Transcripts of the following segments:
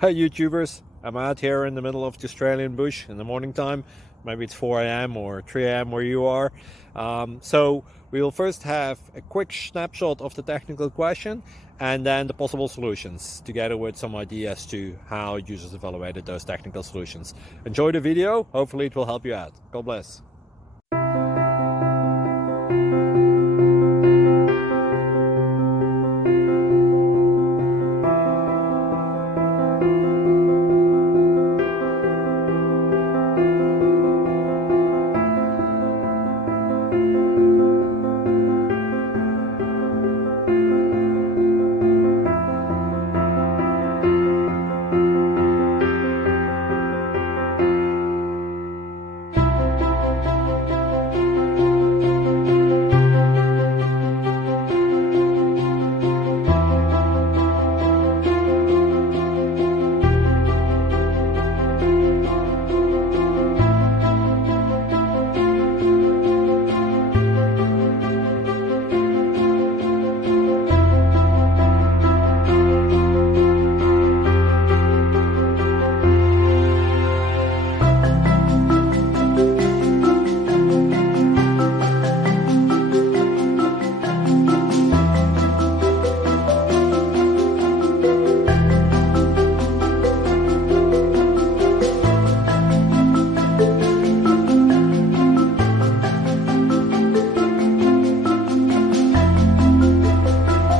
Hey YouTubers, I'm out here in the middle of the Australian bush in the morning time. Maybe it's 4 a.m. or 3 a.m. where you are. So we will first have a quick snapshot of the technical question and then the possible solutions, together with some ideas to how users evaluated those technical solutions. Enjoy the video, hopefully it will help you out. God bless.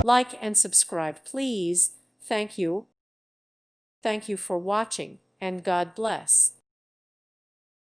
Like and subscribe, please. Thank you. Thank you for watching, and God bless.